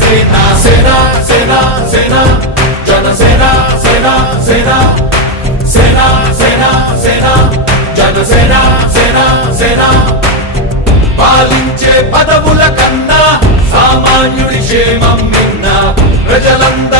Janasena Sena Sena Sena Janasena Sena Sena Sena Sena Sena Janasena Sena Sena పాలించే పదవుల కన్నా సామాన్యుడి క్షేమం నిన్న ప్రజలందరి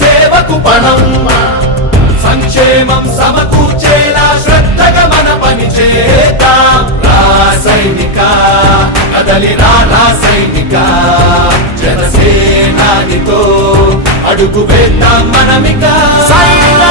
సేవకు పణం. సంక్షేమం సమకూర్చేలా శ్రద్ధగా మన పని చేద్దాం. రాసైనిక కదలి రాసైనిక జనసేనానితో అడుగు వేద్దాం మనమిక. సైనా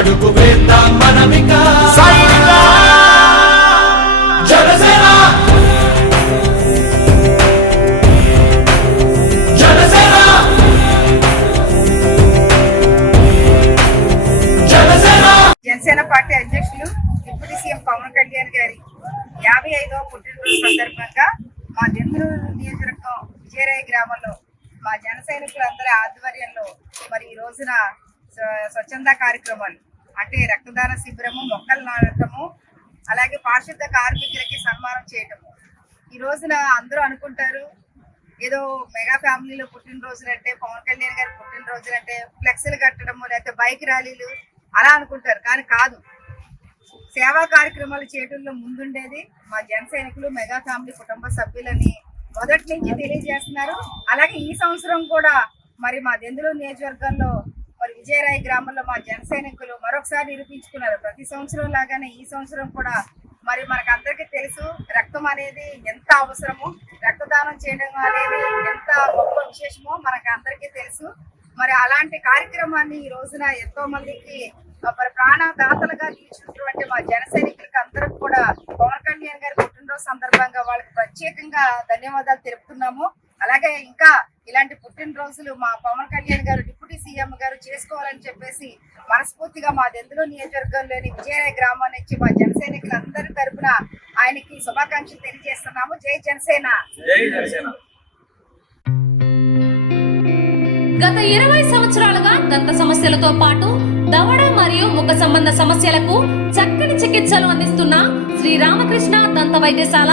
అడుగు వేద్దాం మనమిక. జనసేన! పార్టీ అధ్యక్షులు డిప్యూటీ సీఎం పవన్ కళ్యాణ్ గారి యాభై ఐదవ పుట్టినరోజు సందర్భంగా మా జంతువులు నియోజకవర్గం విజయరాయ గ్రామంలో మా జన సైనికులందరి ఆధ్వర్యంలో మరి ఈ రోజున స్వచ్ఛంద కార్యక్రమాలు అంటే రక్తదాన శిబిరము మొక్కలు నాటము అలాగే పారిశుద్ధ కార్మికులకి సన్మానం చేయటము. ఈ రోజున అందరూ అనుకుంటారు ఏదో మెగా ఫ్యామిలీలో పుట్టినరోజులంటే పవన్ కళ్యాణ్ గారి పుట్టినరోజులంటే ఫ్లెక్సీలు కట్టడము లేకపోతే బైక్ ర్యాలీలు అలా అనుకుంటారు. కానీ కాదు. సేవా కార్యక్రమాలు చేయడంలో ముందుండేది మా జన సైనికులు మెగా ఫ్యామిలీ కుటుంబ సభ్యులని మొదటి నుంచి తెలియజేస్తున్నారు. అలాగే ఈ సంవత్సరం కూడా మరి మా దెందులు నియోజకవర్గంలో మరి విజయరాయ గ్రామంలో మా జన సైనికులు మరొకసారి నిరూపించుకున్నారు. ప్రతి సంవత్సరం లాగానే ఈ సంవత్సరం కూడా మరి మనకు అందరికీ తెలుసు రక్తం అనేది ఎంత అవసరమో రక్తదానం చేయడం అనేది ఎంత గొప్ప విశేషమో మనకు అందరికీ తెలుసు. మరి అలాంటి కార్యక్రమాన్ని ఈ రోజున ఎంతో మందికి మరి ప్రాణదాతలుగా నిలిచినటువంటి మా జన సైనికులకు అందరికి కూడా పవన్ కళ్యాణ్ గారి పుట్టినరోజు సందర్భంగా వాళ్ళకి ప్రత్యేకంగా ధన్యవాదాలు తెలుపుతున్నాము. అలాగే ఇంకా ఇలాంటి పుట్టినరోజులు మా పవన్ కళ్యాణ్ గారు డిప్యూటీ సీఎం గారు చేసుకోవాలని చెప్పేసి మనస్ఫూర్తిగా మా దెందులు నియోజకవర్గంలోని విజయరాయ గ్రామం నుంచి మా జన సైనికులందరి తరపున ఆయనకి శుభాకాంక్షలు తెలియజేస్తున్నాము. జై జనసేన. గత ఇరవై సంవత్సరాలుగా దంత సమస్యలతో పాటు దవడ మరియు ముఖ సంబంధ సమస్యలకు చక్కని చికిత్సలు అందిస్తున్న శ్రీ రామకృష్ణ దంత వైద్యశాల